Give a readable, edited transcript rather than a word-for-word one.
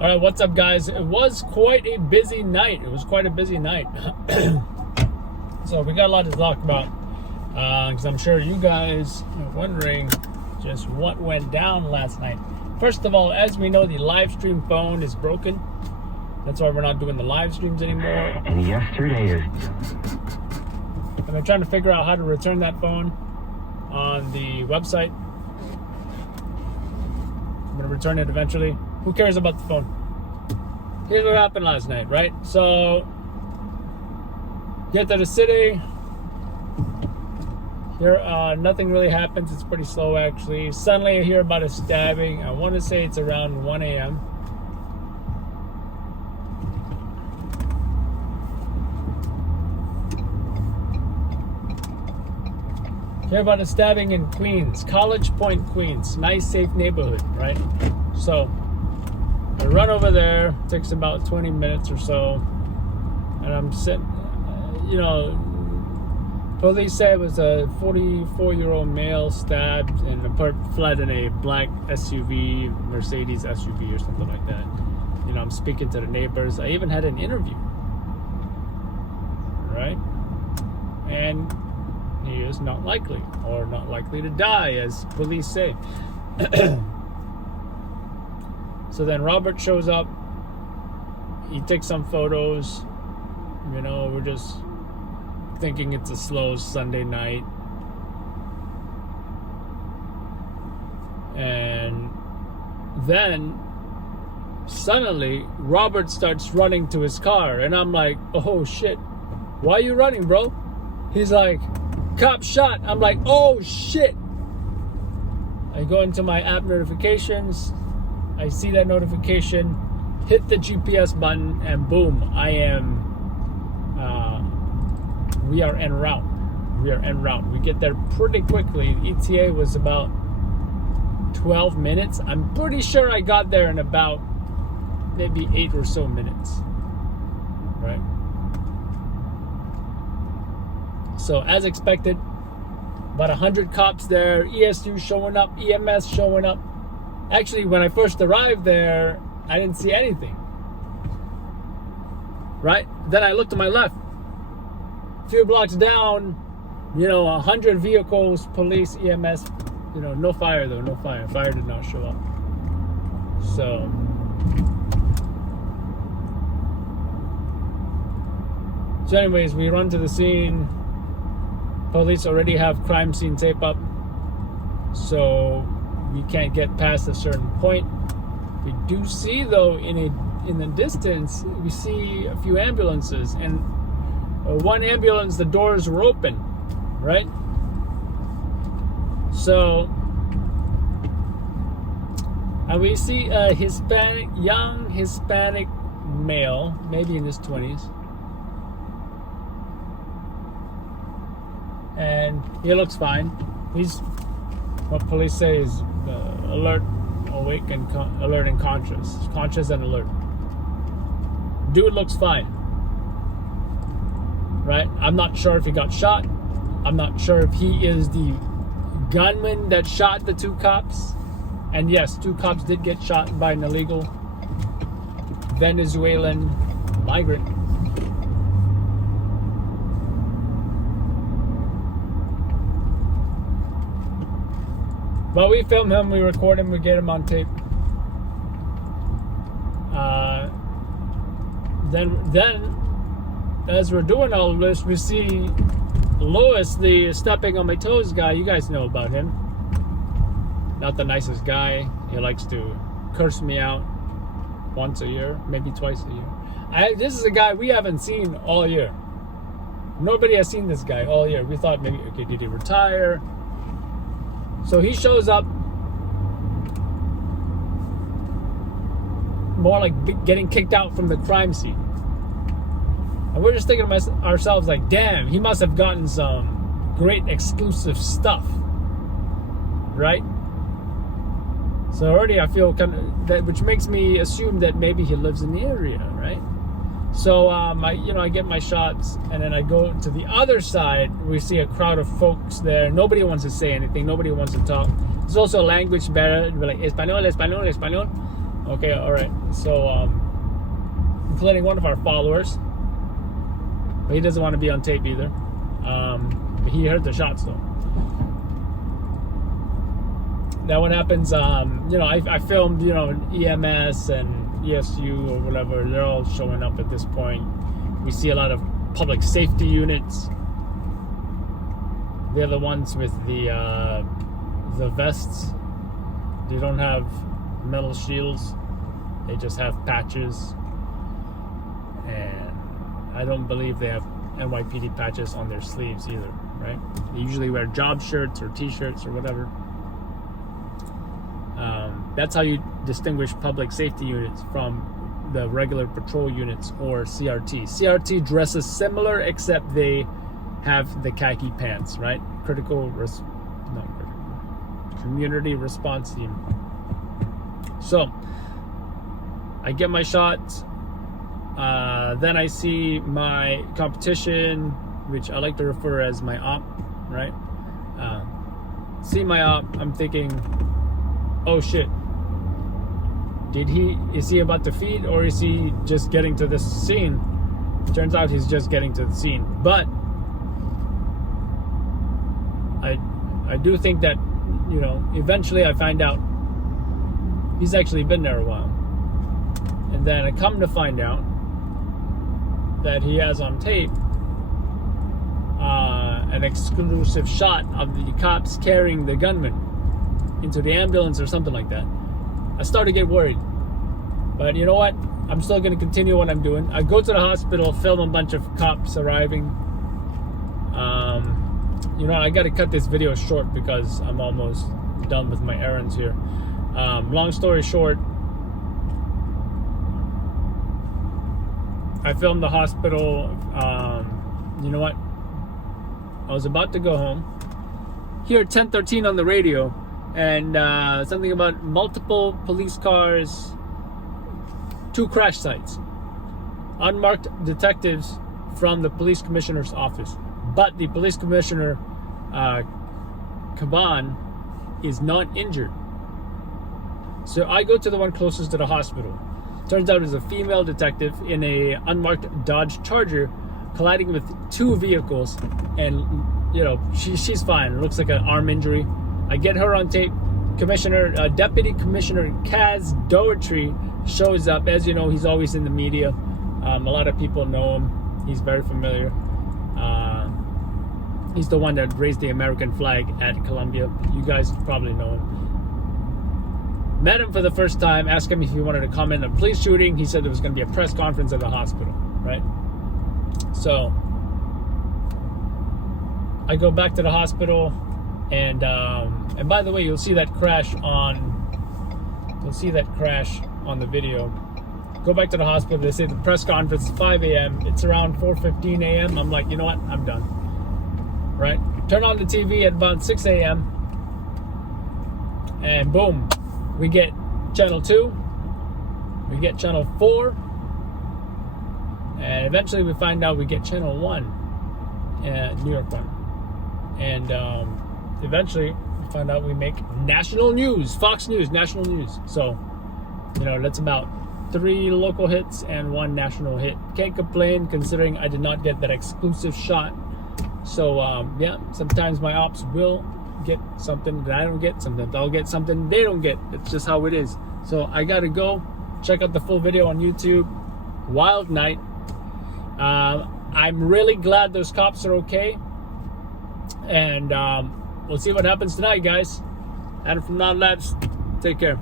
All right, what's up, guys? It was quite a busy night. So we got a lot to talk about because I'm sure you guys are wondering just what went down last night. First of all, as we know, the live stream phone is broken. That's why we're not doing the live streams anymore. And yesterday is... And I'm trying to figure out how to return that phone on the website. I'm going to return it eventually. Who cares about the phone? Here's what happened last night, right? So, get to the city. Here, nothing really happens. It's pretty slow, actually. Suddenly, I hear about a stabbing. I want to say it's around 1 a.m. Hear about a stabbing in Queens, College Point, Queens. Nice, safe neighborhood, right? So, I run over there. Takes about 20 minutes or so. And I'm sitting, police say it was a 44-year-old male stabbed and fled in a black SUV, Mercedes SUV or something like that. I'm speaking to the neighbors. I even had an interview, right? And he is not likely to die, as police say. So then Robert shows up. He takes some photos. We're just thinking it's a slow Sunday night. And then suddenly Robert starts running to his car. And I'm like, oh shit, why are you running, bro? He's like, cop shot. I'm like, oh shit. I go into my app notifications. I see that notification, hit the GPS button, and boom, we are en route. We get there pretty quickly. The ETA was about 12 minutes. I'm pretty sure I got there in about maybe 8 or so minutes, right? So as expected, about 100 cops there, ESU showing up, EMS showing up. Actually, when I first arrived there, I didn't see anything, right? Then I looked to my left. A few blocks down, 100 vehicles, police, EMS, no fire though, no fire. Fire did not show up. So anyways, we run to the scene. Police already have crime scene tape up, so we can't get past a certain point. We do see, though, in the distance, we see a few ambulances, and one ambulance, the doors were open, right? So, and we see a young Hispanic male, maybe in his 20s. And he looks fine. He's, what police say is alert, awake, and alert and conscious and alert. Dude looks fine, right? I'm not sure if he got shot. I'm not sure if he is the gunman that shot the 2 cops. And yes, 2 cops did get shot by an illegal Venezuelan migrant. But we film him, we record him, we get him on tape. Then, as we're doing all of this, we see Louis, the stepping on my toes guy. You guys know about him. Not the nicest guy. He likes to curse me out once a year, maybe twice a year. This is a guy we haven't seen all year. Nobody has seen this guy all year. We thought maybe, okay, did he retire? So he shows up more like getting kicked out from the crime scene. And we're just thinking to ourselves like, damn, he must have gotten some great exclusive stuff, right? So already I feel kind of that, which makes me assume that maybe he lives in the area, right? So I get my shots, and then I go to the other side. We see a crowd of folks there. Nobody wants to say anything. Nobody wants to talk. There's also a language barrier, like Espanol. Okay, all right. So, including one of our followers, but he doesn't want to be on tape either. But he heard the shots though. Now what happens, I filmed, EMS and ESU or whatever, they're all showing up at this point. We see a lot of public safety units. They're the ones with the vests. They don't have metal shields. They just have patches. And I don't believe they have NYPD patches on their sleeves either, right? They usually wear job shirts or t-shirts or whatever. That's how you distinguish public safety units from the regular patrol units or CRT. CRT dresses similar, except they have the khaki pants, right? Community response team. So I get my shot. Then I see my competition, which I like to refer as my op, right? See my op, I'm thinking, oh shit. Is he about to feed, or is he just getting to this scene? Turns out he's just getting to the scene. But I do think that, eventually I find out he's actually been there a while. And then I come to find out that he has on tape an exclusive shot of the cops carrying the gunman into the ambulance or something like that. I started to get worried. But you know what? I'm still going to continue what I'm doing. I go to the hospital, film a bunch of cops arriving. I got to cut this video short because I'm almost done with my errands here. Long story short, I filmed the hospital. You know what? I was about to go home. Hear 1013 on the radio, and something about multiple police cars, 2 crash sites, unmarked detectives from the police commissioner's office. But the police commissioner, Caban, is not injured. So I go to the one closest to the hospital. Turns out it's a female detective in a unmarked Dodge Charger colliding with 2 vehicles, and she's fine. It looks like an arm injury. I get her on tape. Deputy Commissioner Kaz Doherty shows up. As you know, he's always in the media. A lot of people know him. He's very familiar. He's the one that raised the American flag at Columbia. You guys probably know him. Met him for the first time, asked him if he wanted to comment on a police shooting. He said there was going to be a press conference at the hospital, right? So I go back to the hospital, and by the way, you'll see that crash on the video. Go back to the hospital. They say the press conference is 5 a.m. It's around 4:15 a.m. I'm like, you know what? I'm done. Right? Turn on the TV at about 6 a.m. and boom, we get channel 2, we get channel 4, and eventually we find out we get channel 1, New York 1, and eventually we find out we make national news, Fox News, national news. So, that's about 3 local hits and 1 national hit. Can't complain considering I did not get that exclusive shot. So sometimes my ops will get something that I don't get, sometimes I'll get something they don't get. It's just how it is. So I gotta go. Check out the full video on YouTube. Wild night. I'm really glad those cops are okay, and we'll see what happens tonight, guys. And from now, lads, take care.